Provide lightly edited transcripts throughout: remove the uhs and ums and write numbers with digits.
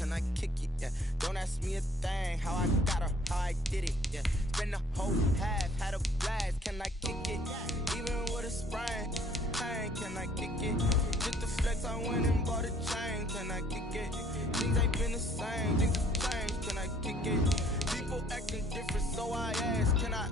can I kick it? Yeah, don't ask me a thing, how I got her, how I did it. Yeah, spend the whole half, had a blast, can I kick it? Even with a sprain, can I kick it? Just the flex, I went and bought a chain, can I kick it? Things ain't been the same, things have changed, can I kick it? People acting different, so I ask, can I?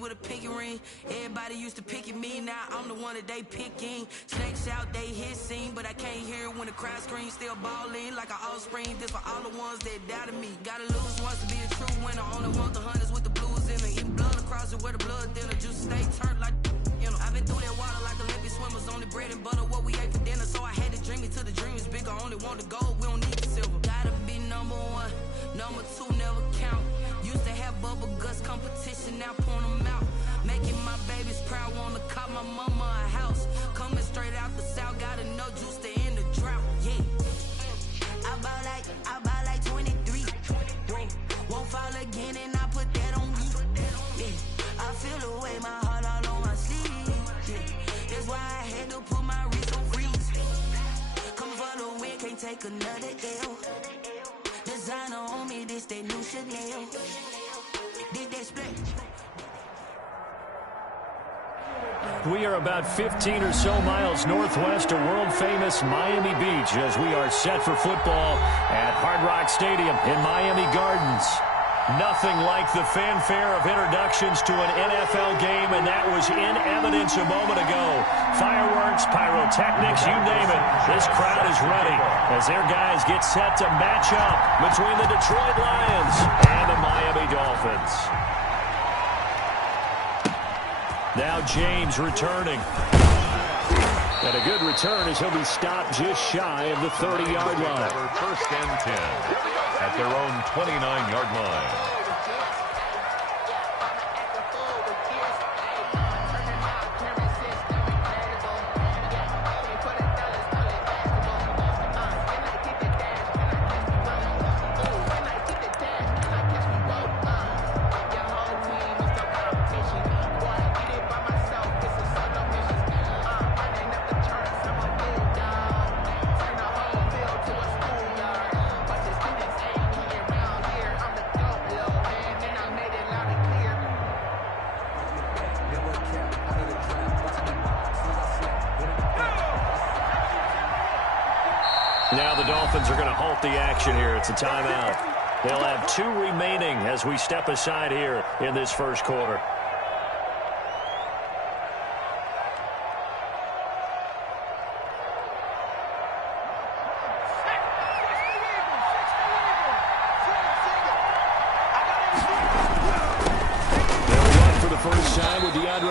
With a pinky ring, everybody used to pick at me. Now I'm the one that they picking. Snakes out, they hissing, but I can't hear it when the crowd screams. Still balling like an offspring. This for all the ones that doubted me. Gotta lose once to be a true winner. Only want the hunters with the blues in it. Eating blood across it where the blood thinner. Juice stay turned like you know. I've been through that water like Olympic swimmers. Only bread and butter what we ate for dinner. So I had to dream it till the dream is bigger. Only want the gold, we don't need the silver. Gotta be number one, number two never count. Used to have bubble guts competition, now point them out. Making my babies proud, wanna cop my mama a house. Coming straight out the south, gotta know juice to end the drought. Yeah, I buy like 23. Won't fall again, and I put that on me. Yeah, I feel the way, my heart all on my sleeve. Yeah, that's why I had to put my wrist on freeze. Come for the win, can't take another L. Designer on me, this that new Chanel. Did that split? We are about 15 or so miles northwest of world-famous Miami Beach as we are set for football at Hard Rock Stadium in Miami Gardens. Nothing like the fanfare of introductions to an NFL game, and that was in evidence a moment ago. Fireworks, pyrotechnics, you name it. This crowd is ready as their guys get set to match up between the Detroit Lions and the Miami Dolphins. Now James returning. And a good return as he'll be stopped just shy of the 30-yard line. First and 10 at their own 29-yard line. Now the Dolphins are going to halt the action here. It's a timeout. They'll have 2 remaining as we step aside here in this first quarter.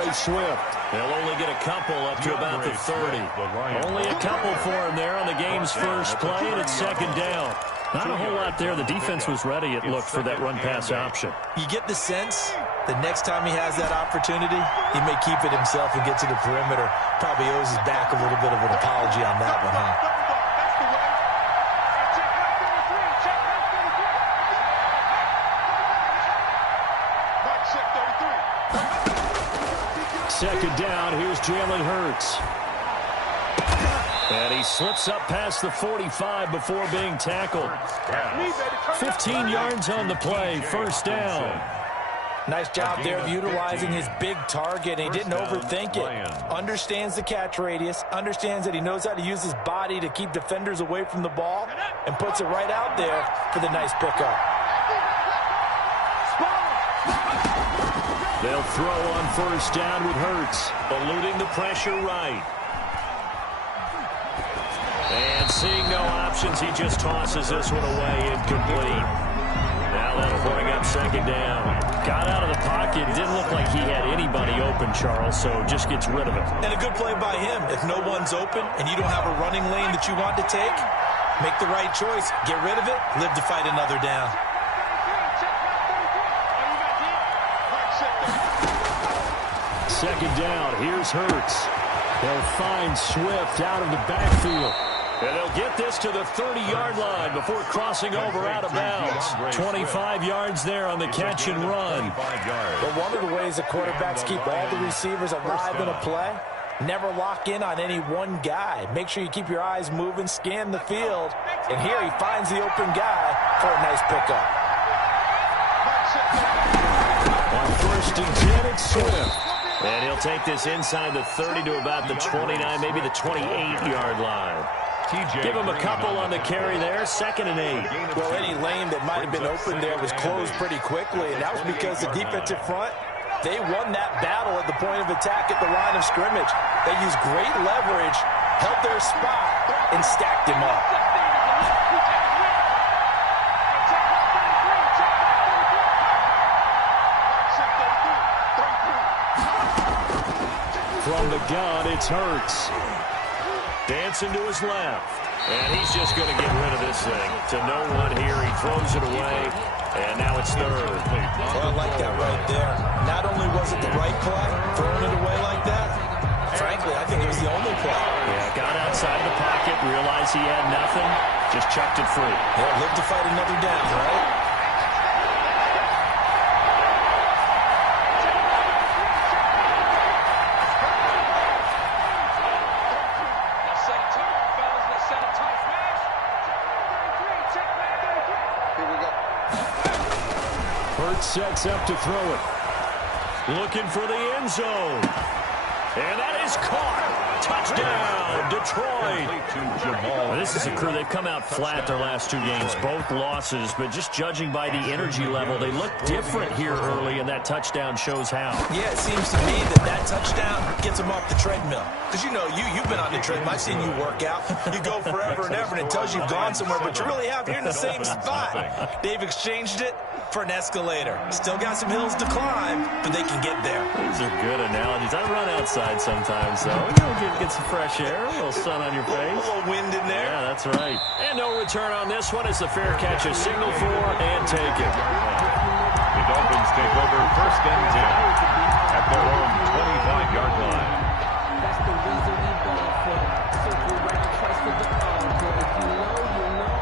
Swift. They'll only get a couple up to about the 30. Only a couple for him there on the game's first play, and it's second down. Not a whole lot there. The defense was ready, it looked, for that run-pass option. You get the sense the next time he has that opportunity, he may keep it himself and get to the perimeter. Probably owes his back a little bit of an apology on that one, huh? Second down, here's Jalen Hurts. And he slips up past the 45 before being tackled. 15 yards on the play, first down. Nice job there of utilizing his big target. He didn't overthink it. Understands the catch radius, understands that he knows how to use his body to keep defenders away from the ball, and puts it right out there for the nice pickup. They'll throw on first down with Hurts, eluding the pressure right. And seeing no options, he just tosses this one away, incomplete. Now that'll bring up second down. Got out of the pocket. Didn't look like he had anybody open, Charles, so just gets rid of it. And a good play by him. If no one's open and you don't have a running lane that you want to take, make the right choice. Get rid of it. Live to fight another down. Second down. Here's Hurts. They'll find Swift out of the backfield. And they'll get this to the 30-yard line before crossing over out of bounds. 25 yards there on the catch and run. But one of the ways the quarterbacks keep all the receivers alive in a play, never lock in on any one guy. Make sure you keep your eyes moving, scan the field. And here he finds the open guy for a nice pickup. On first and 10, it's Swift. And he'll take this inside the 30 to about the 29, maybe the 28-yard line. Give him a couple on the carry there, 2nd and 8. Well, any lane that might have been open there was closed pretty quickly, and that was because the defensive front, they won that battle at the point of attack at the line of scrimmage. They used great leverage, held their spot, and stacked him up. From the gun, it's Hurts. Dancing to his left. And he's just going to get rid of this thing. To no one here, he throws it away. And now it's third. Well, I like that right there. Not only was it the right play, throwing it away like that, frankly, I think it was the only play. Yeah, got outside the pocket, realized he had nothing, just chucked it free. Yeah, live to fight another down, right? Sets up to throw it. Looking for the end zone. And that is caught. Touchdown, Detroit. Well, this is a crew. They've come out flat their last 2 games, both losses, but just judging by the energy level, they look different here early, and that touchdown shows how. Yeah, it seems to me that touchdown gets them off the treadmill. Because you know, you've been on the treadmill. I've seen you work out. You go forever and ever, and it tells you've gone somewhere, but you really have. You're in the same spot. They've exchanged it for an escalator. Still got some hills to climb, but they can get there. These are good analogies. I run outside sometimes, so get some fresh air, a little sun on your face. A little wind in there. Yeah, that's right. And no return on this one as the fair catch is signaled for and taken. The Dolphins take over first and 10 at their own 25-yard line. That's the reason we ball for circle around, trust of the ball. But if you know, you know.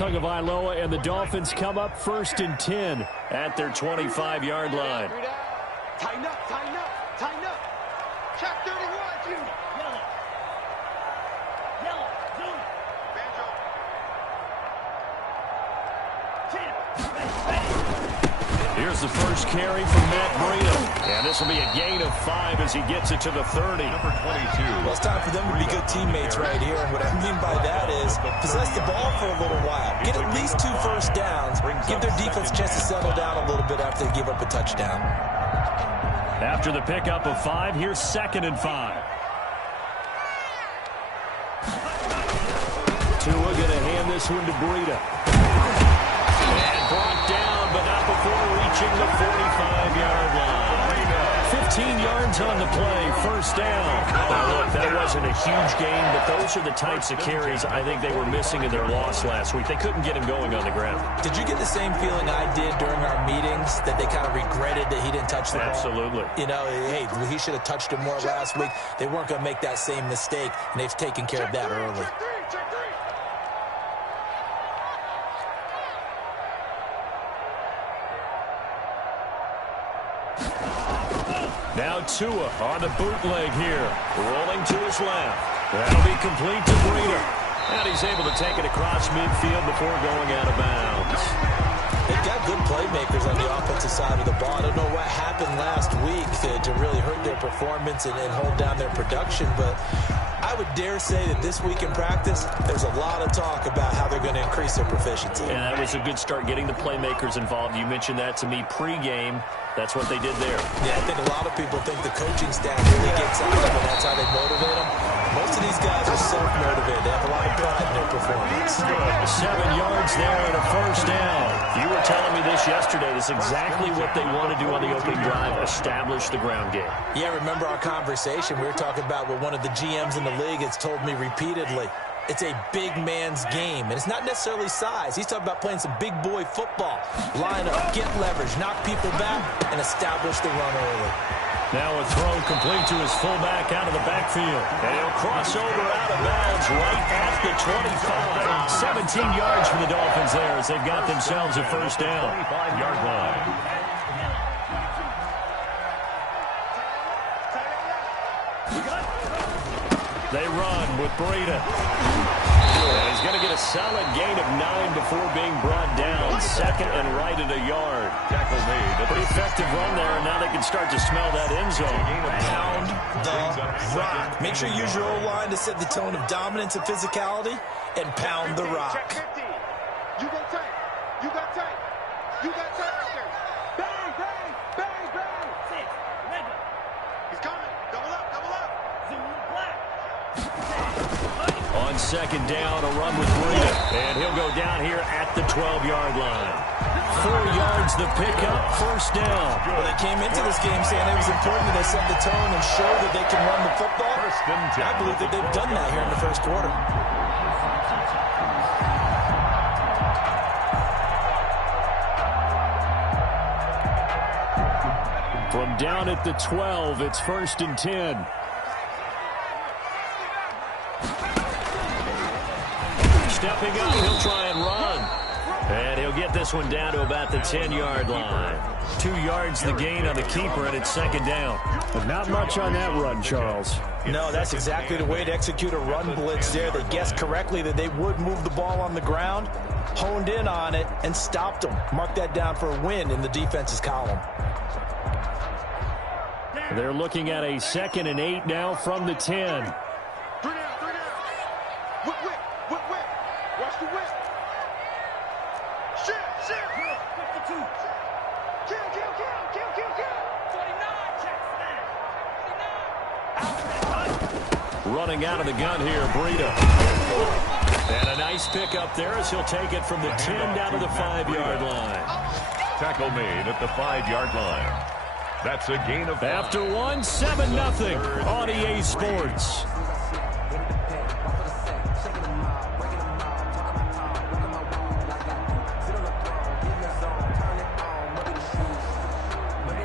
Tagovailoa and the Dolphins come up first and 10 at their 25-yard line. Tighten up, tighten up, tighten up. Check 31, you. Yellow. Yellow, zoom. Banjo. Here's the first carry from Matt Breida. And this will be a gain of 5 as he gets it to the 30. Number 22. Well, it's time for them to be good teammates right here. And what I mean by that is possess the ball for a little while. Get at least 2 first downs. Give their defense a chance to settle down a little bit after they give up a touchdown. After the pickup of 5, here's 2nd and 5. Tua going to hand this one to Breida. And brought down, but not before reaching the 45-yard line. 15 yards on the play, first down. Now, look, that wasn't a huge gain, but those are the types of carries I think they were missing in their loss last week. They couldn't get him going on the ground. Did you get the same feeling I did during our meetings, that they kind of regretted that he didn't touch the ball? Absolutely. You know, hey, he should have touched it more last week. They weren't going to make that same mistake, and they've taken care of that early. Now Tua on the bootleg here. Rolling to his left. That'll be complete to Breida. And he's able to take it across midfield before going out of bounds. They've got good playmakers on the offensive side of the ball. I don't know what happened last week to really hurt their performance and hold down their production, but I would dare say that this week in practice, there's a lot of talk about how they're going to increase their proficiency. And that was a good start, getting the playmakers involved. You mentioned that to me pregame. That's what they did there. Yeah, I think a lot of people think the coaching staff really gets out of them, and that's how they motivate them. Most of these guys are self-motivated. They have a lot of pride in their performance. 7 yards there and a first down. You were telling me this yesterday. This is exactly what they want to do on the opening drive, establish the ground game. Yeah, remember our conversation? We were talking about what one of the GMs in the league has told me repeatedly. It's a big man's game, and it's not necessarily size. He's talking about playing some big boy football. Line up, get leverage, knock people back, and establish the run early. Now a throw complete to his fullback out of the backfield. And he'll cross over out of bounds right at the 25. 17 yards for the Dolphins there as they've got themselves a first down. 25-yard line. They run with Breida. And he's going to get a solid gain of 9 before being brought down. Second and right at a yard. Tackle made. Pretty effective run there, and now they can start to smell that end zone. Pound the rock. Make sure you use your O-line to set the tone of dominance and physicality, and pound the rock. You go tight. You got tight. You got tight right there. Bang, bang, bang, bang. He's coming. Double up, double up. On second down, a run with Breida. And he'll go down here at the 12-yard line. 4 yards the pickup, first down. Well, they came into this game saying it was important that they set the tone and show that they can run the football. I believe that they've done that here in the first quarter. From down at the 12, it's 1st and 10. Stepping up, he'll try and run. And he'll get this one down to about the 10-yard line. 2 yards the gain on the keeper, and it's second down. But not much on that run, Charles. No, that's exactly the way to execute a run blitz there. They guessed correctly that they would move the ball on the ground, honed in on it, and stopped them. Mark that down for a win in the defense's column. They're looking at a 2nd and 8 now from the 10. 3 down, 3 down. Whip, whip, whip, whip. Watch the whip. Shit, shit. 52. Kill, kill, kill, kill, kill, kill. 49, check, snap. Running out of the gun here, Breida. And a nice pickup there as he'll take it from the 10 down to the 5-yard line. Tackle made at the 5-yard line. That's a gain of 5. After 1, 7-0 on EA Sports.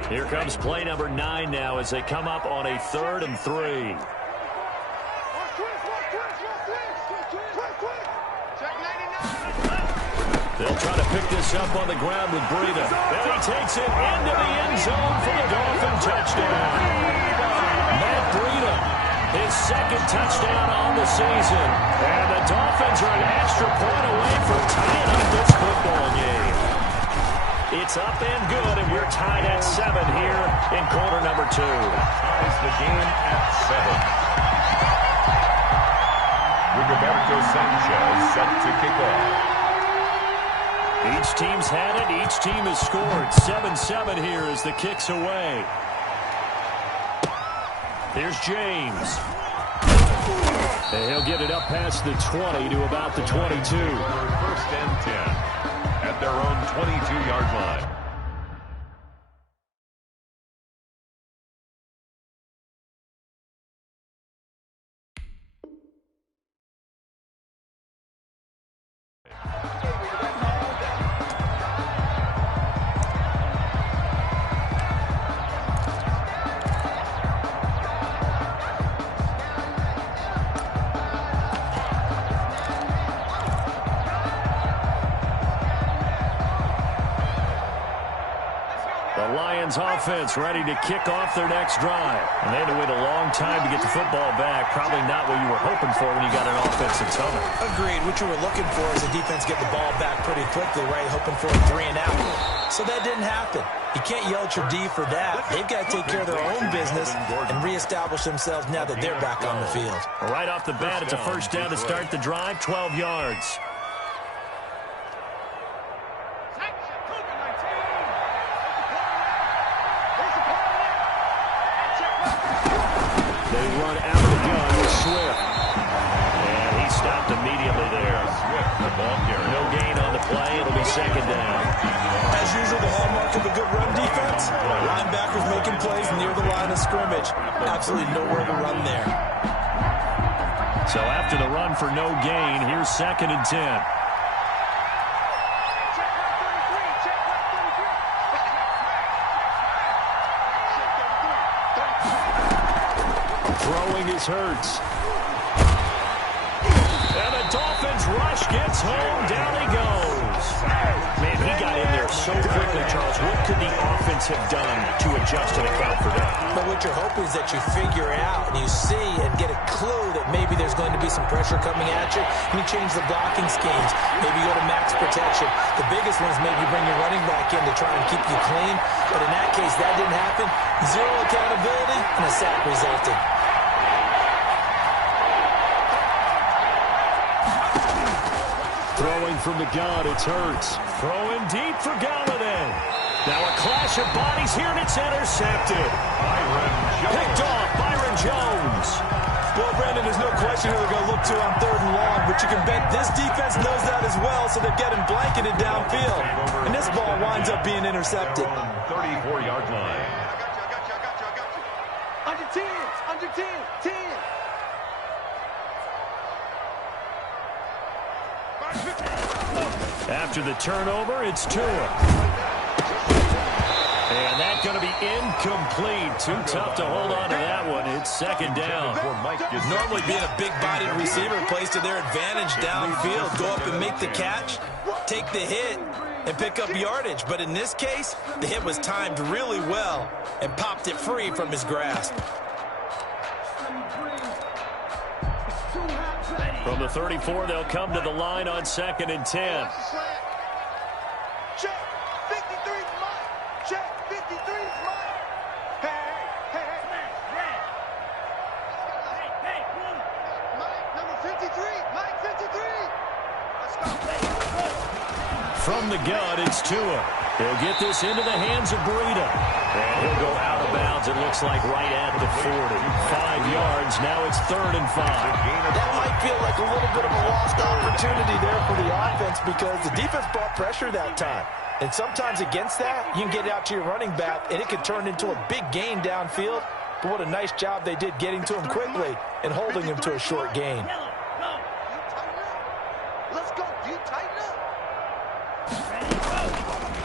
Here comes play number 9 now as they come up on a 3rd and 3. They'll try to pick this up on the ground with Breida. And he takes it into the end zone for the Dolphin touchdown. Matt Breida, his 2nd touchdown on the season. And the Dolphins are an extra point away from tying up this football game. It's up and good, and we're tied at 7 here in quarter number 2. Ties the game at 7. Rigoberto Sanchez set to kick off. Each team's had it. Each team has scored. 7-7 here as the kick's away. Here's James. And he'll get it up past the 20 to about the 22. 1st and 10 at their own 22-yard line. Lions offense ready to kick off their next drive. And they had to wait a long time to get the football back. Probably not what you were hoping for when you got an offensive tunnel. Agreed. What you were looking for is the defense get the ball back pretty quickly, right? Hoping for a 3 and out. So that didn't happen. You can't yell at your D for that. They've got to take care of their own business and reestablish themselves now that they're back on the field. Right off the bat, it's a first down to start the drive, 12 yards. They run out of the gun with Swift. And he stopped immediately there. Swift, the ball carrier. No gain on the play. It'll be second down. As usual, the hallmark of a good run defense, linebackers making plays near the line of scrimmage. Absolutely nowhere to run there. So after the run for no gain, here's second and 10. Throwing is Hurts. And the Dolphins rush gets home. Down he goes. Man, he got in there so quickly, Charles. What could the offense have done to adjust and account for that? But what you're hoping is that you figure out and you see and get a clue that maybe there's going to be some pressure coming at you, and you change the blocking schemes. Maybe you go to max protection. The biggest one is maybe bring your running back in to try and keep you clean. But in that case, that didn't happen. Zero accountability, and a sack resulted. Throwing from the gun, it's Hurts. Throwing deep for Galladay. Now a clash of bodies here, and it's intercepted. Picked off Byron Jones. Well, Brandon, there's no question who they're going to look to on 3rd and long, but you can bet this defense knows that as well, so they're getting blanketed downfield. And this ball winds up being intercepted. 34-yard line. Under 10, under 10, 10. After the turnover, it's Tua. And that's going to be incomplete. Too tough to hold on to that one. It's second down. Normally being a big-bodied receiver plays to their advantage downfield. Go up and make the catch, take the hit, and pick up yardage. But in this case, the hit was timed really well and popped it free from his grasp. From the 34, they'll come to the line on 2nd and 10. Check, 53's mine. Check, 53's mine. Hey. Mike, number 53. Mike, 53. Let's go. From the gun, it's Tua. He'll get this into the hands of Breida. And he'll go out of bounds, it looks like, right at the 40. 5 yards, now it's 3rd and 5. That might feel like a little bit of a lost opportunity there for the offense because the defense brought pressure that time. And sometimes against that, you can get out to your running back, and it could turn into a big gain downfield. But what a nice job they did getting to him quickly and holding him to a short gain. Let's go. You tighten up.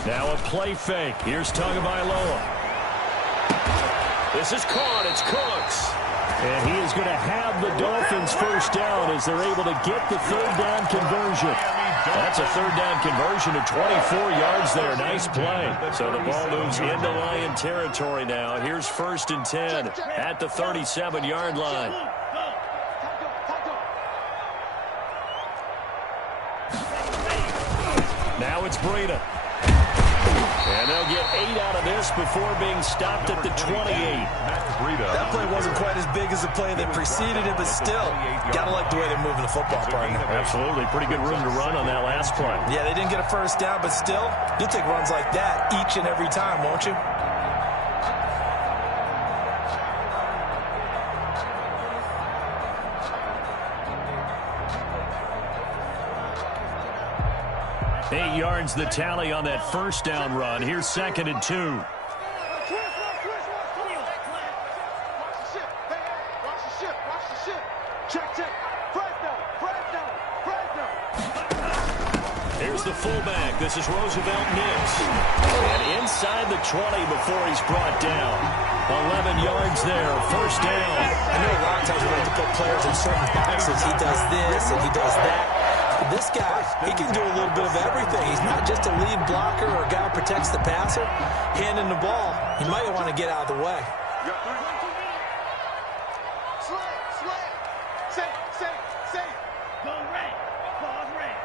Now a play fake. Here's Tagovailoa. This is caught. It's Cooks. And he is going to have the Dolphins first down as they're able to get the 3rd down conversion. That's a 3rd down conversion to 24 yards there. Nice play. So the ball moves into Lion territory now. Here's 1st and 10 at the 37-yard line. Now it's Breida. And they'll get 8 out of this before being stopped at the 28. That play wasn't quite as big as the play that preceded it, but still, gotta like the way they're moving the football, partner. Absolutely. Pretty good room to run on that last play. Yeah, they didn't get a first down, but still, you'll take runs like that each and every time, won't you? Eight yards the tally on that first down run. Here's 2nd and 2. Watch the ship. Check. Fresno. Here's the fullback. This is Roosevelt Nix. And inside the 20 before he's brought down. 11 yards there. First down. I know a lot of times we like to put players in certain boxes. He does this and he does that. This guy, he can do a little bit of everything. He's not just a lead blocker or a guy who protects the passer. Handing the ball, he might want to get out of the way. You got 3. Slam. Safe. Go red. Pause red.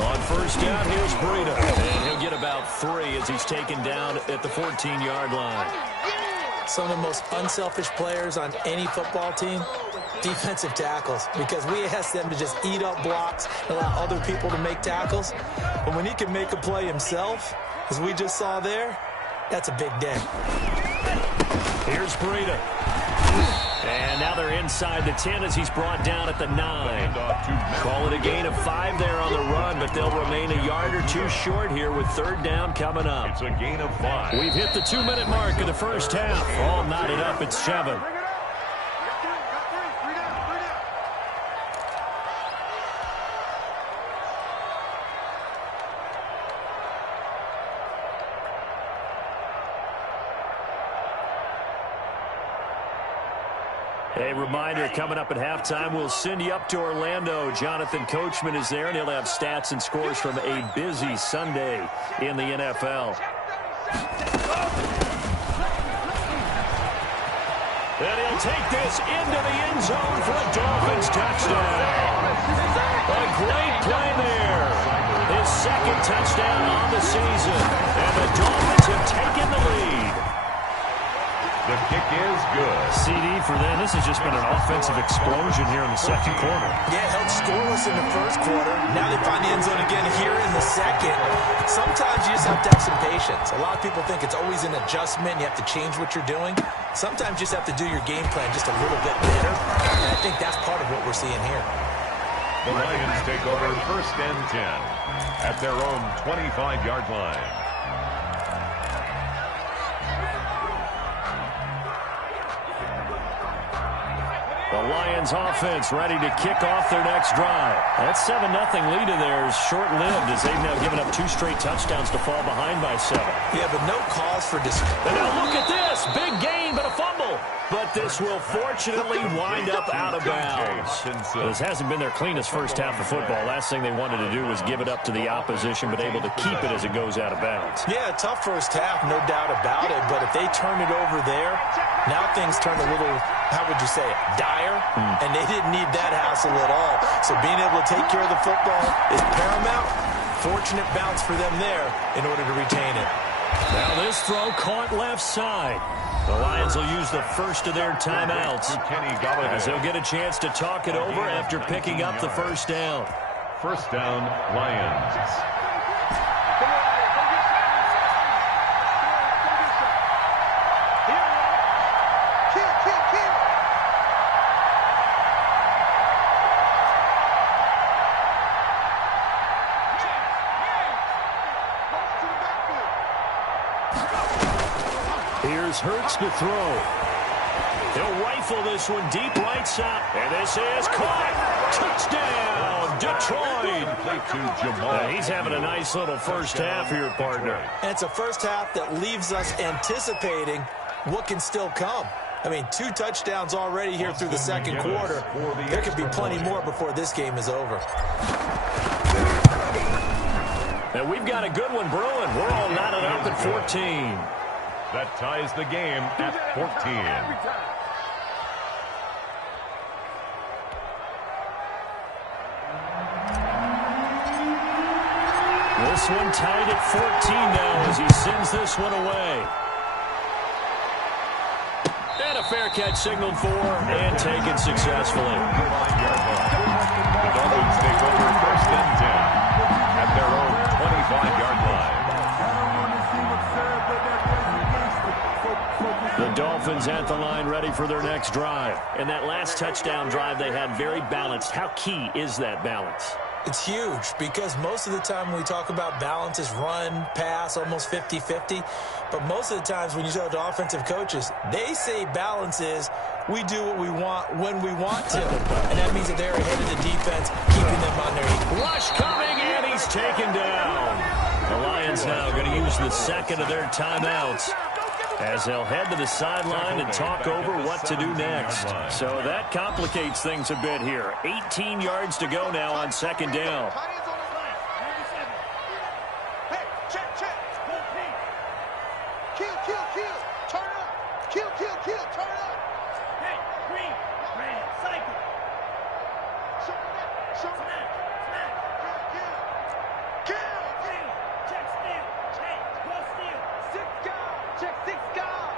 On first down, here's Breida. And he'll get about 3 as he's taken down at the 14-yard line. Some of the most unselfish players on any football team, defensive tackles, because we ask them to just eat up blocks and allow other people to make tackles. But when he can make a play himself, as we just saw there, that's a big day. Here's Breida. And now they're inside the 10 as he's brought down at the 9. Call it a gain of 5 there on the run, but they'll remain a yard or 2 short here with third down coming up. It's a gain of 5. We've hit the 2-minute mark of the first half. All knotted up at 7. A reminder, coming up at halftime, we'll send you up to Orlando. Jonathan Coachman is there, and he'll have stats and scores from a busy Sunday in the NFL. And he'll take this into the end zone for a Dolphins touchdown. A great play there. His second touchdown on the season. And the Dolphins have taken the lead. The kick is good. CD for them. This has just been an offensive explosion here in the second quarter. Yeah, held scoreless in the first quarter. Now they find the end zone again here in the second. Sometimes you just have to have some patience. A lot of people think it's always an adjustment. You have to change what you're doing. Sometimes you just have to do your game plan just a little bit better. And I think that's part of what we're seeing here. The Lions take over first and 10 at their own 25-yard line. The Lions offense ready to kick off their next drive. That 7-0 lead of theirs short-lived as they've now given up 2 straight touchdowns to fall behind by 7. Yeah, but no cause for display. And now look at this. Big gain, but a fumble. But this will fortunately wind up out of bounds. This hasn't been their cleanest first half of football. Last thing they wanted to do was give it up to the opposition, but able to keep it as it goes out of bounds. Yeah, tough first half, no doubt about it. But if they turn it over there, now things turn a little, how would you say it, dire? And they didn't need that hassle at all. So being able to take care of the football is paramount. Fortunate bounce for them there in order to retain it. Now this throw caught left side. The Lions will use the first of their timeouts as they'll get a chance to talk it over after picking up the first down. First down, Lions. Here's Hurts to throw. He'll rifle this one deep right side. And this is caught. Touchdown, Detroit. He's having a nice little first half here, partner. And it's a first half that leaves us anticipating what can still come. I mean, 2 touchdowns already here through the second quarter. There could be plenty more before this game is over. And we've got a good one brewing. We're all knotted up at 14. That ties the game at 14. This one tied at 14 now as he sends this one away. And a fair catch signaled for and taken successfully. The Dolphins take over first and 10 at their own 25-yard line. The Dolphins at the line ready for their next drive. And that last touchdown drive they had very balanced. How key is that balance? It's huge because most of the time when we talk about balance is run, pass, almost 50-50. But most of the times when you talk to offensive coaches, they say balance is we do what we want when we want to. And that means that they're ahead of the defense, keeping them on their feet. Rush coming, and he's taken down. The Lions now going to use the second of their timeouts as they'll head to the sideline and talk over what to do next. So that complicates things a bit here. 18 yards to go now on second down. Hey, check. Kill. Turn up. Kill. Turn up. Hey, green, red, cycle. Show me. Kill. Steal, check steal. Hey, go steal. Check 6 guard.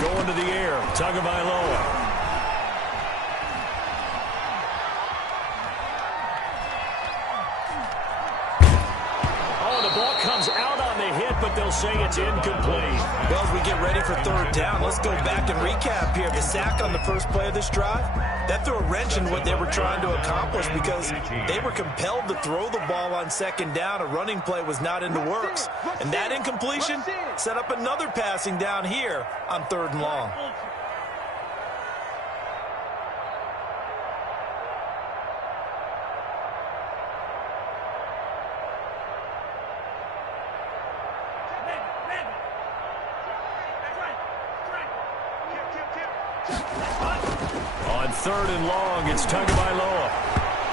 Going to the air. Tagovailoa. Comes out on the hit, but they'll say it's incomplete. Well, as we get ready for third down, let's go back and recap here. The sack on the first play of this drive, that threw a wrench in what they were trying to accomplish because they were compelled to throw the ball on second down. A running play was not in the works. And that incompletion set up another passing down here on third and long. Third and long, it's Tagovailoa.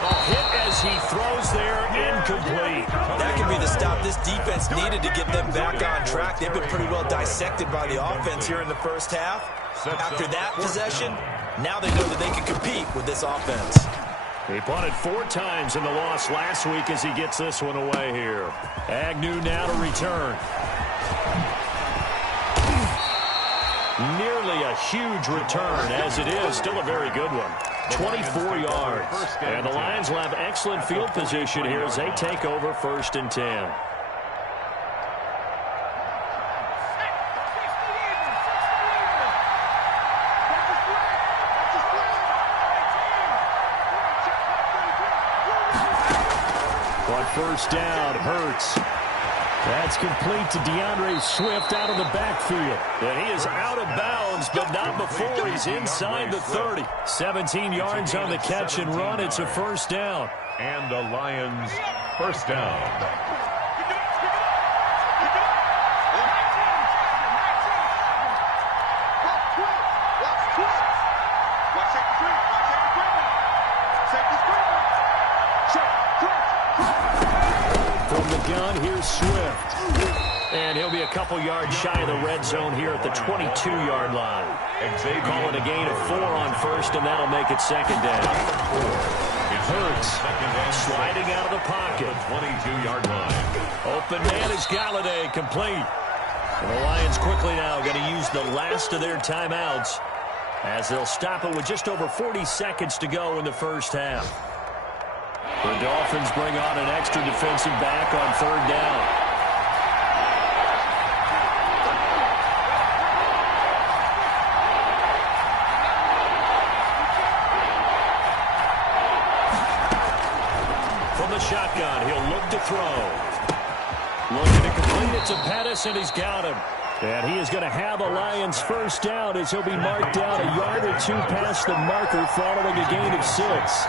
A hit as he throws there, incomplete. That could be the stop this defense needed to get them back on track. They've been pretty well dissected by the offense here in the first half. After that possession, now they know that they can compete with this offense. He punted 4 times in the loss last week as he gets this one away here. Agnew now to return. Nearly a huge return, as it is still a very good one. 24 yards. And the Lions will have excellent field position here as they take over 1st and 10. On first down, Hurts. That's complete to DeAndre Swift out of the backfield. And he is out of bounds, but not before he's inside the 30. 17 yards on the catch and run. It's a first down. And the Lions first down. From the gun, here's Swift. And he'll be a couple yards shy of the red zone here at the 22-yard line. Call it a gain of 4 on first, and that'll make it second down. Hurts sliding out of the pocket. 22-yard line. Open man is Galladay, complete. And the Lions quickly now going to use the last of their timeouts as they'll stop it with just over 40 seconds to go in the first half. The Dolphins bring on an extra defensive back on third down. From the shotgun, he'll look to throw. Looking to complete it to Pettis, and he's got him. And he is going to have a Lions first down as he'll be marked down a yard or 2 past the marker following a gain of 6.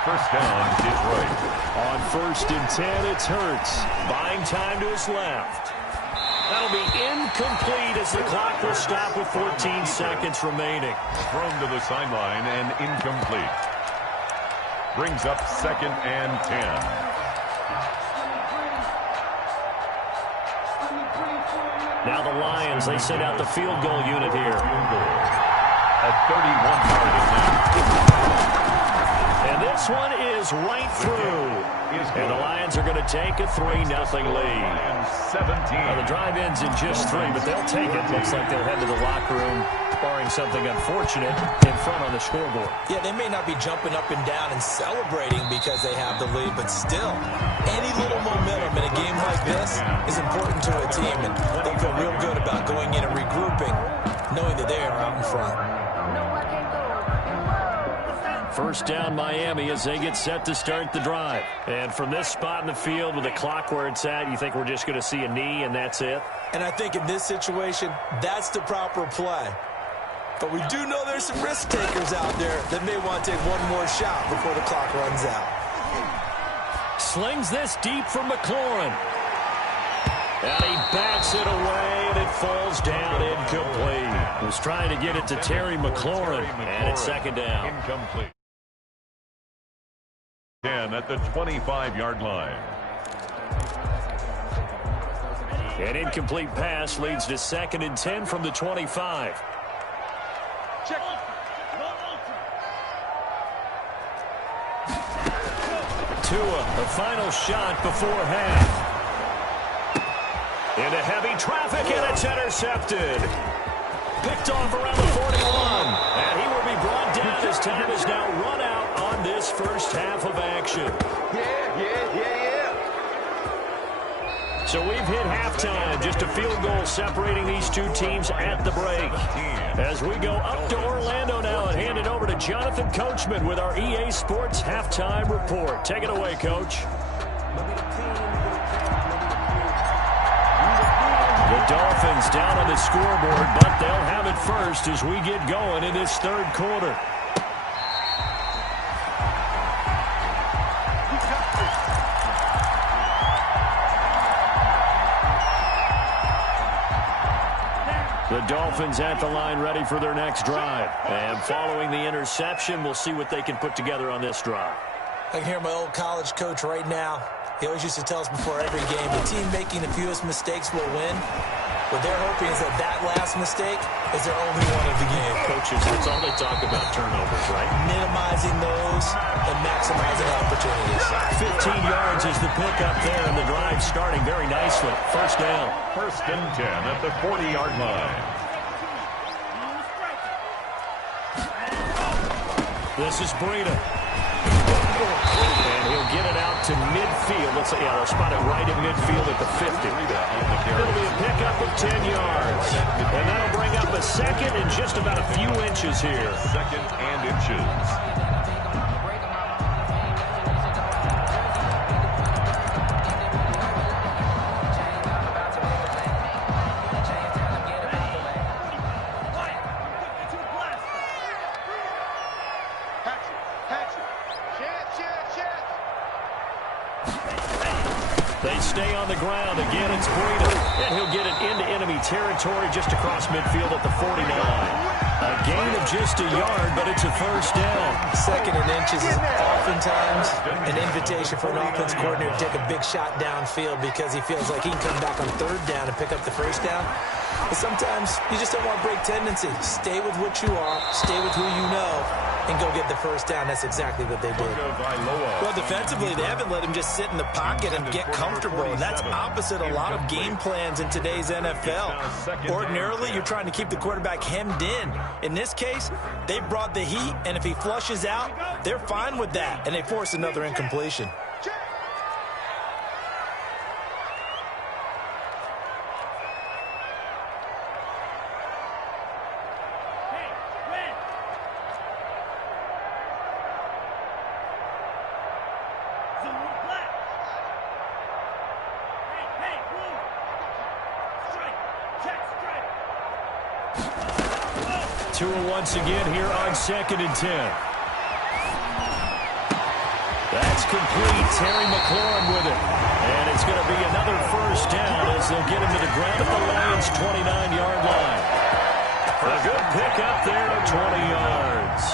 First down, Detroit. On 1st and 10, it's Hurts. Buying time to his left. That'll be incomplete as the clock will stop with 14 seconds remaining. Thrown to the sideline and incomplete. Brings up 2nd and 10. Now the Lions, they send out the field goal unit here. A 31-yard attempt. And this one is right through. And the Lions are going to take a 3-0 lead. 17. Now the drive ends in just 3, but they'll take it. Looks like they'll head to the locker room, barring something unfortunate, in front on the scoreboard. Yeah, they may not be jumping up and down and celebrating because they have the lead, but still, any little momentum in a game like this is important to a team, and they feel real good about going in and regrouping, knowing that they are out in front. First down Miami as they get set to start the drive. And from this spot in the field with the clock where it's at, you think we're just going to see a knee and that's it? And I think in this situation, that's the proper play. But we do know there's some risk takers out there that may want to take one more shot before the clock runs out. Slings this deep from McLaurin. And he bats it away, and it falls down incomplete. He was trying to get it to Terry McLaurin, and it's second down. Incomplete. 10 at the 25-yard line. An incomplete pass leads to 2nd and 10 from the 25. Check. Tua, the final shot before half. Into heavy traffic, and it's intercepted. Picked off around the 41. And he will be brought down as time is now run out on this first half of action. So we've hit halftime. Just a field goal separating these two teams at the break. As we go up to Orlando now and hand it over to Jonathan Coachman with our EA Sports Halftime Report. Take it away, Coach. The Dolphins down on the scoreboard, but they'll have it first as we get going in this third quarter. The Dolphins at the line ready for their next drive. And following the interception, we'll see what they can put together on this drive. I can hear my old college coach right now. He always used to tell us before every game, the team making the fewest mistakes will win. What they're hoping is that that last mistake is their only one of the game. Coaches, that's all they talk about, turnovers, right? Minimizing those and maximizing opportunities. 15 yards is the pickup there, and the drive starting very nicely. First down. 1st and 10 at the 40-yard line. This is Breida. And he'll get it out to midfield. Let's say, they'll spot it right in midfield at the 50. It'll be a pickup of 10 yards. And that'll bring up a second and just about a few inches here. 2nd and inches. They stay on the ground. Again, it's Breida. And he'll get it into enemy territory just across midfield at the 49. A gain of just a yard, but it's a first down. 2nd and inches is oftentimes an invitation for an offense coordinator to take a big shot downfield because he feels like he can come back on 3rd down and pick up the first down. But sometimes you just don't want to break tendency. Stay with what you are, stay with who you know, and go get the first down. That's exactly what they did. Well, defensively, they haven't let him just sit in the pocket and get comfortable, and that's opposite a lot of game plans in today's NFL. Ordinarily, you're trying to keep the quarterback hemmed in. In this case, they brought the heat, and if he flushes out, they're fine with that, and they force another incompletion. Once again here on 2nd and 10. That's complete. Terry McLaurin with it. And it's going to be another first down as they'll get him to the ground at the Lions' 29-yard line. A good pickup there to 20 yards.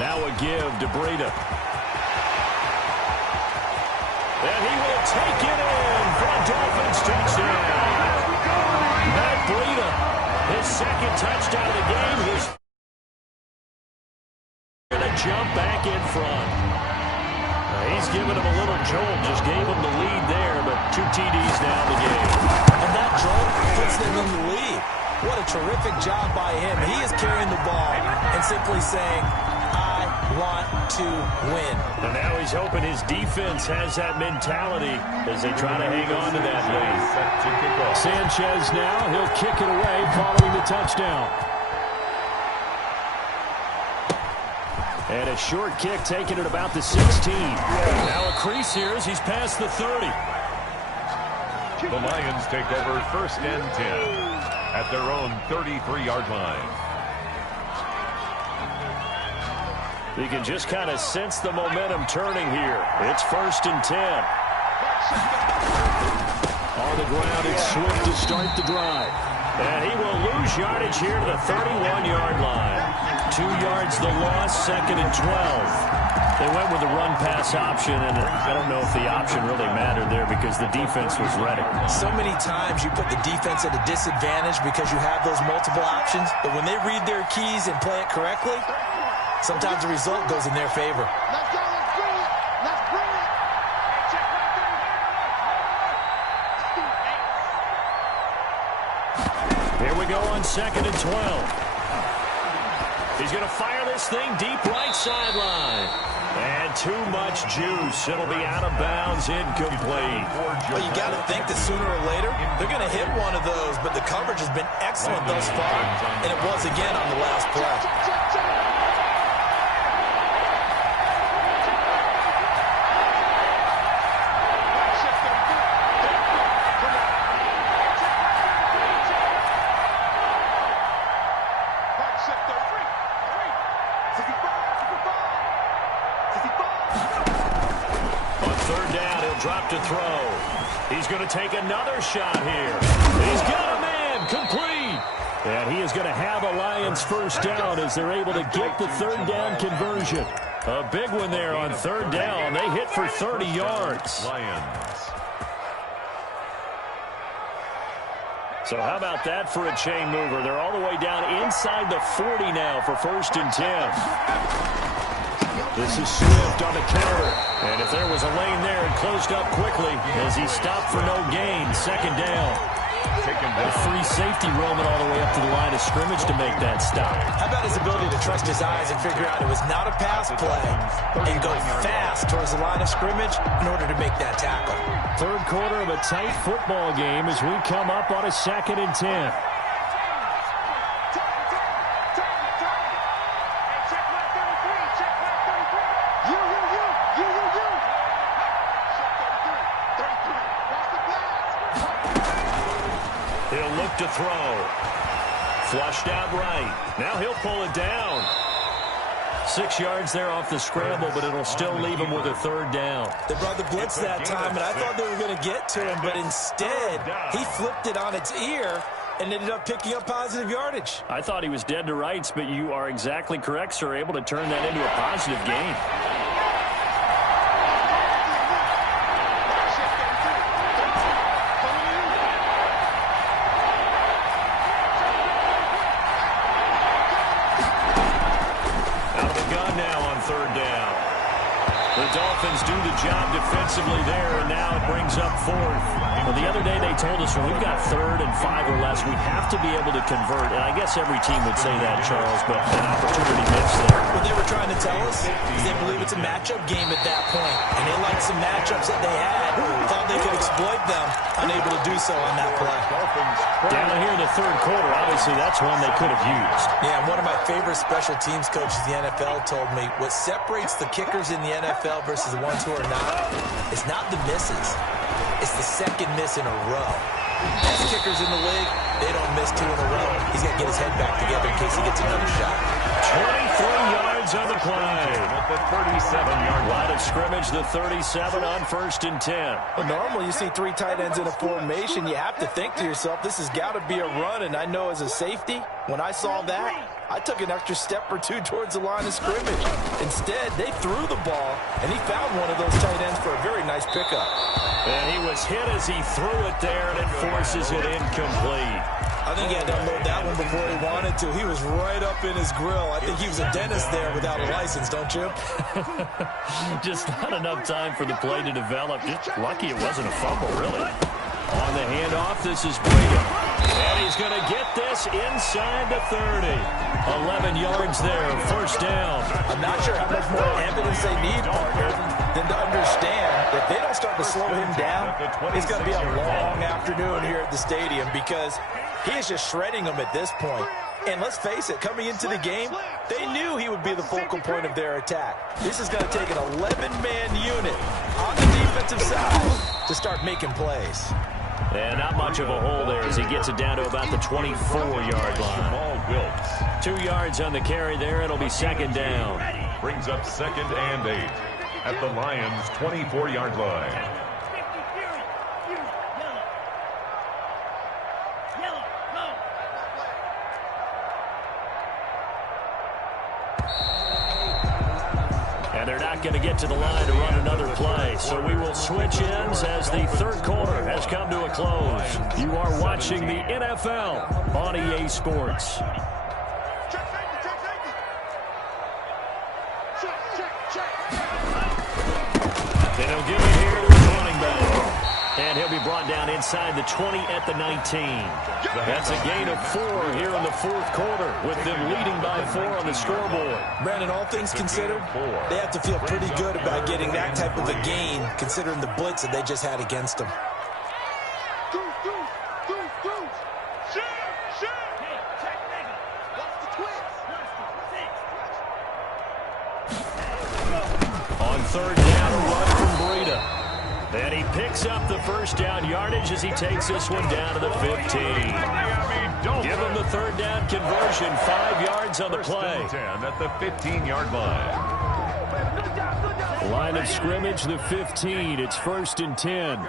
Now a give to Breida. And he will take it in for a Dolphins touchdown. Matt Breida, his 2nd touchdown of the game. He's going to jump back in front. He's giving him a little jolt. Just gave him the lead there, but 2 TDs now in the game. And that jolt puts them in the lead. What a terrific job by him. He is carrying the ball and simply saying, I want to win. And now he's hoping his defense has that mentality as they try to hang on to that lead. Sanchez now, he'll kick it away following the touchdown. And a short kick taken at about the 16. Now a crease here as he's past the 30. The Lions take over 1st and 10 at their own 33-yard line. You can just kind of sense the momentum turning here. It's 1st and 10. On the ground, it's Swift to start the drive. And he will lose yardage here to the 31-yard line. 2 yards the loss, 2nd and 12. They went with the run-pass option, and I don't know if the option really mattered there because the defense was ready. So many times you put the defense at a disadvantage because you have those multiple options, but when they read their keys and play it correctly, sometimes the result goes in their favor. Let's go, let's bring it. Let's bring it. Check right there. Here we go on 2nd and 12. He's going to fire this thing deep right sideline. And too much juice. It'll be out of bounds, incomplete. Well, you got to think that sooner or later they're going to hit one of those, but the coverage has been excellent thus far, and it was again on the last play. Drop to throw. He's going to take another shot here. He's got a man complete. And he is going to have a Lions first down as they're able to get the 3rd down conversion. A big one there on 3rd down. They hit for 30 yards. So how about that for a chain mover? They're all the way down inside the 40 now for 1st and 10. This is Swift on the counter. And if there was a lane there, it closed up quickly as he stopped for no gain. 2nd down. A free safety roaming all the way up to the line of scrimmage to make that stop. How about his ability to trust his eyes and figure out it was not a pass play and go fast towards the line of scrimmage in order to make that tackle. 3rd quarter of a tight football game as we come up on a 2nd and 10. To throw. Flushed out right. Now he'll pull it down. 6 yards there off the scramble, but it'll still leave him with a 3rd down. They brought the blitz that time, and I thought they were going to get to him, but instead, he flipped it on its ear and ended up picking up positive yardage. I thought he was dead to rights, but you are exactly correct, sir. Able to turn that into a positive gain. Dolphins do the job defensively there, and now it brings up 4th. Well, the other day they told us when we've got 3rd and 5 or less, we have to be able to convert. And I guess every team would say that, Charles, but an opportunity missed there. What they were trying to tell us is they believe it's a matchup game at that point, and they liked some matchups that they had, thought they could exploit them, unable to do so on that play. Down here in the 3rd quarter, obviously that's one they could have used. Yeah, one of my favorite special teams coaches in the NFL told me what separates the kickers in the NFL versus the ones who are not is not the misses. It's the 2nd miss in a row. Best kickers in the league, they don't miss 2 in a row. He's got to get his head back together in case he gets another shot. 23 yards on the play. The 37-yard line of scrimmage, the 37 on 1st and 10. Well, normally you see 3 tight ends in a formation. You have to think to yourself, this has got to be a run. And I know as a safety, when I saw that, I took an extra step or 2 towards the line of scrimmage. Instead, they threw the ball, and he found one of those tight ends for a very nice pickup. And he was hit as he threw it there, and it forces it incomplete. I think he had to unload that one before he wanted to. He was right up in his grill. I think he was a dentist there without a license, don't you? Just not enough time for the play to develop. Just lucky it wasn't a fumble, really. On the handoff, this is Brigham. And he's going to get this inside the 30. 11 yards there, 1st down. I'm not sure how much more evidence they need, partner, than to understand that they don't start to slow him down. It's going to be a long afternoon here at the stadium because he is just shredding them at this point. And let's face it, coming into the game, they knew he would be the focal point of their attack. This is going to take an 11-man unit on the defensive side to start making plays. And not much of a hole there as he gets it down to about the 24-yard line. 2 yards on the carry there. It'll be 2nd down. brings up 2nd and 8 at the Lions' 24-yard line. And they're not going to get to the line to run another play. So we will switch ends as the third quarter has come to a close. You are watching the NFL on EA Sports. They don't give it here to his running back. And he'll be brought down inside the 20 at the 19. That's a gain of 4 here in the fourth quarter, with them leading by 4 on the scoreboard. Brandon, all things considered, they have to feel pretty good about getting that type of a gain, considering the blitz that they just had against them. On third down, a run from Breida. And he picks up the first down yardage as he takes this one down to the 15. Give him the third down conversion, 5 yards on the play. 10 at the 15-yard line. Line of scrimmage, the 15. It's 1st and 10.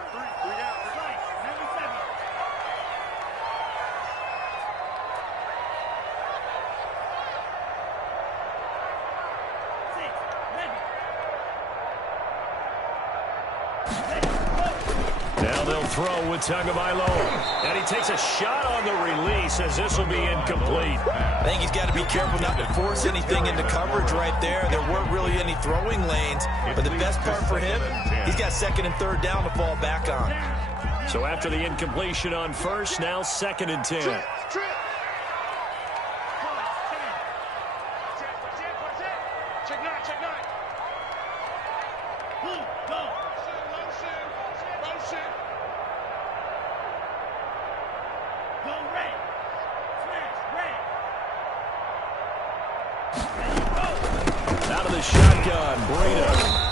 Now they'll throw with Tagovailoa. And he takes a shot on the release as this will be incomplete. I think he's got to be careful not to force anything into coverage right there. There weren't really any throwing lanes. But the best part for him, he's got 2nd and 3rd down to fall back on. So after the incompletion on first, now 2nd and 10. Out of the shotgun, Breida.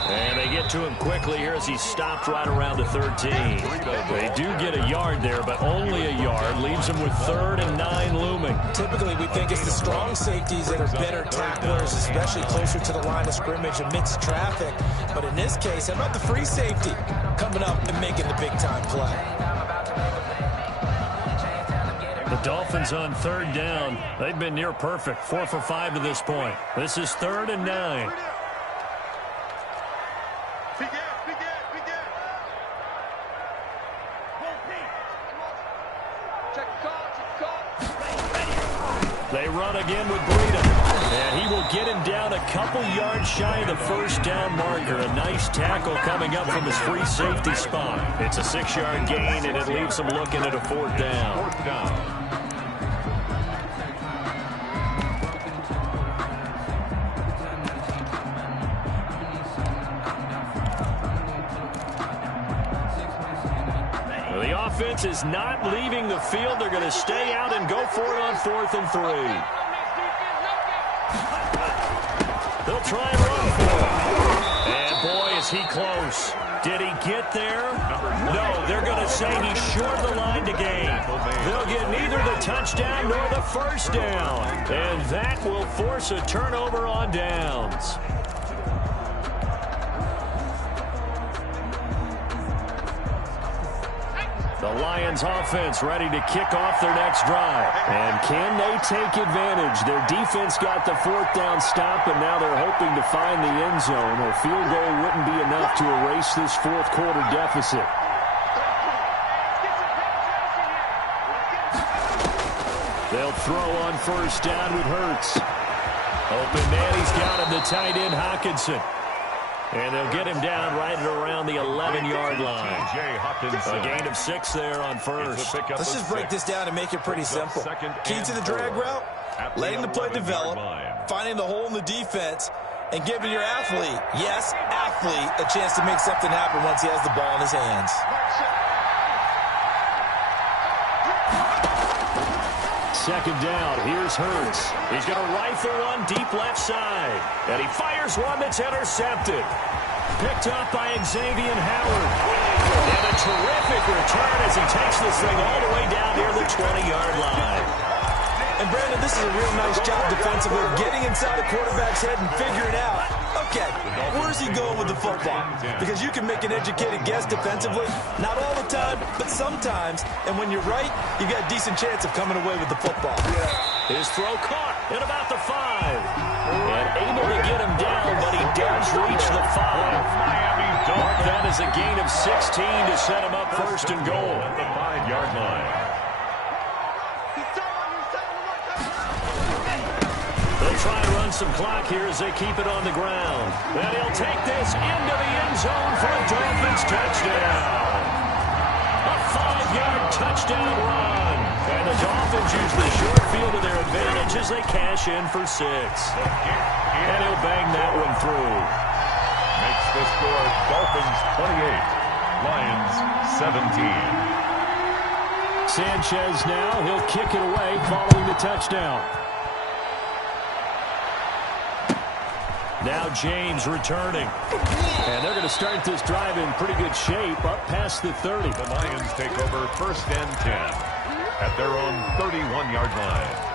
And they get to him quickly here as he stopped right around the 13. They do get a yard there, but only a yard. Leaves them with 3rd and 9 looming. Typically, we think it's the strong safeties that are better tacklers, especially closer to the line of scrimmage amidst traffic. But in this case, how about the free safety coming up and making the big-time play? The Dolphins on 3rd down. They've been near perfect, 4 for 5 to this point. This is 3rd and 9. They run again with Breida. And he will get him down a couple yards shy of the first down marker. A nice tackle coming up from his free safety spot. It's a 6-yard gain, and it leaves him looking at a 4th down. The offense is not leaving the field. They're going to stay out and go for it on 4th and 3. They'll try and run for it. And boy, is he close. Did he get there? No, they're going to say he's short of the line to gain. They'll get neither the touchdown nor the first down. And that will force a turnover on downs. The Lions offense ready to kick off their next drive. And can they take advantage? Their defense got the 4th down stop, and now they're hoping to find the end zone. A field goal wouldn't be enough to erase this 4th quarter deficit. They'll throw on 1st down with Hurts. Open man, he's got him, the tight end Hockenson. And they'll get him down right at around the 11-yard line. A gain of 6 there on first. Let's just break this down and make it pretty simple. Key to the drag route, letting the play develop, finding the hole in the defense, and giving your athlete, yes, athlete, a chance to make something happen once he has the ball in his hands. Second down, here's Hurts. He's going to rifle one deep left side. And he fires one that's intercepted. Picked up by Xavier Howard. And a terrific return as he takes this thing all the way down near the 20-yard line. And, Brandon, this is a real nice job defensively of getting inside the quarterback's head and figuring out, okay, where's he going with the football? Because you can make an educated guess defensively, not all the time, but sometimes. And when you're right, you've got a decent chance of coming away with the football. His throw caught at about the 5. And able to get him down, but he does reach the 5. Mark that as a gain of 16 to set him up first and goal. At the 5-yard line. They'll try and run some clock here as they keep it on the ground. And he'll take this into the end zone for a Dolphins touchdown. A 5-yard touchdown run. And the Dolphins use the short field to their advantage as they cash in for 6. And he'll bang that one through. Makes the score Dolphins 28, Lions 17. Sanchez now, he'll kick it away following the touchdown. Now James returning. And they're going to start this drive in pretty good shape, up past the 30. The Lions take over first and 10 at their own 31-yard line.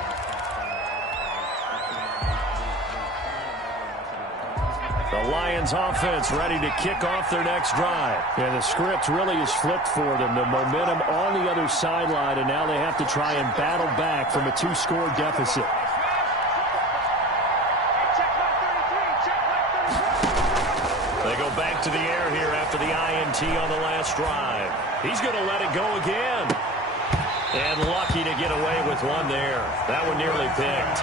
The Lions offense ready to kick off their next drive. And the script really is flipped for them. The momentum on the other sideline, and now they have to try and battle back from a 2-score deficit. They go back to the air here after the INT on the last drive. He's going to let it go again. And lucky to get away with one there. That one nearly picked.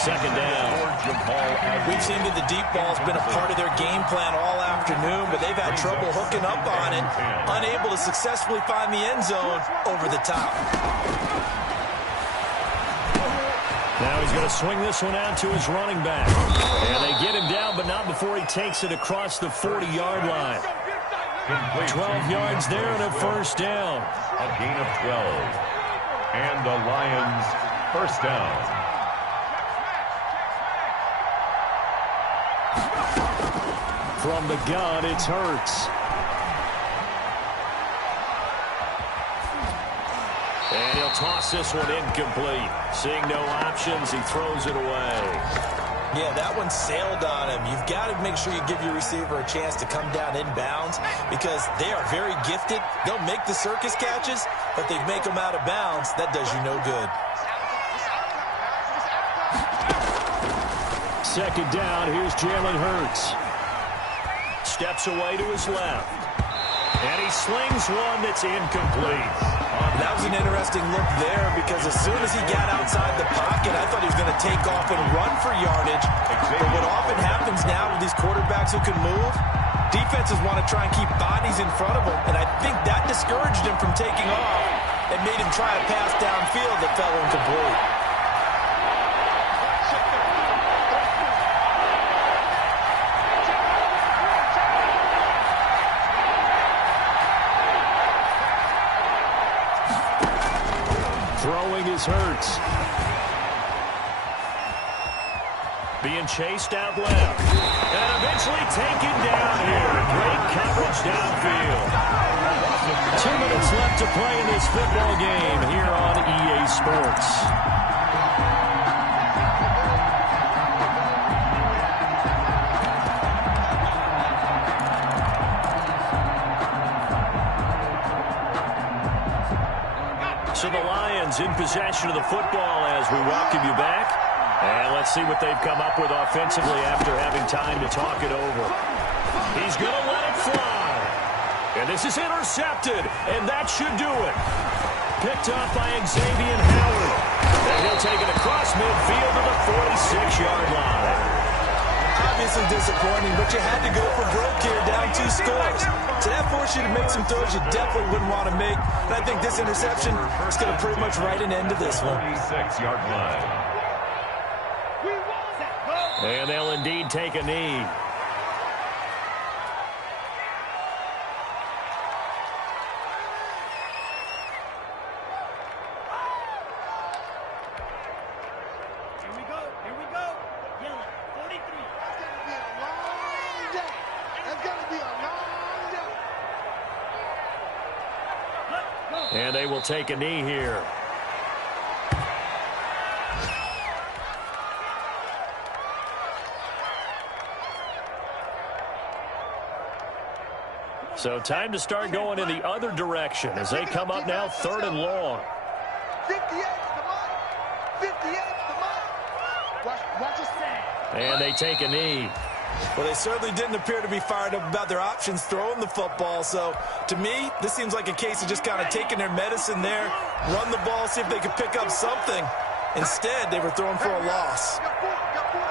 Second down. We've seen that the deep ball's been a part of their game plan all afternoon, but they've had trouble hooking up on it, unable to successfully find the end zone over the top. Now he's going to swing this one out to his running back. And they get him down, but not before he takes it across the 40-yard line. 12 yards there and a first down. A gain of 12. And the Lions first down. From the gun, it's Hurts. And he'll toss this one incomplete. Seeing no options, he throws it away. Yeah, that one sailed on him. You've got to make sure you give your receiver a chance to come down inbounds because they are very gifted. They'll make the circus catches, but they make them out of bounds. That does you no good. Second down, here's Jalen Hurts. Steps away to his left. And he slings one that's incomplete. That was an interesting look there because as soon as he got outside the pocket, I thought he was going to take off and run for yardage. But what often happens now with these quarterbacks who can move, defenses want to try and keep bodies in front of them. And I think that discouraged him from taking off and made him try a pass downfield that fell incomplete. Throwing is Hurts. Being chased out left. And eventually taken down here. Great coverage downfield. 2 minutes left to play in this football game here on EA Sports. So the Lions in possession of the football as we welcome you back. And let's see what they've come up with offensively after having time to talk it over. He's going to let it fly. And this is intercepted, and that should do it. Picked up by Xavier Howard. And he'll take it across midfield to the 46-yard line. Obviously disappointing, but you had to go for broke here, down 2 scores. So that forced you to make some throws you definitely wouldn't want to make. And I think this interception is going to pretty much write an end to this one. 46-yard line. And they'll indeed take a knee. Here we go. Here we go. Yellow, 43. That's going to be a long day. That's going to be a long day. And they will take a knee here. So time to start going in the other direction as they come up now 3rd and long. 58 to Mike. 58 to Mike. Watch your stand. And they take a knee. Well, they certainly didn't appear to be fired up about their options throwing the football. So, to me, this seems like a case of just kind of taking their medicine there, run the ball, see if they could pick up something. Instead, they were throwing for a loss. Got 4.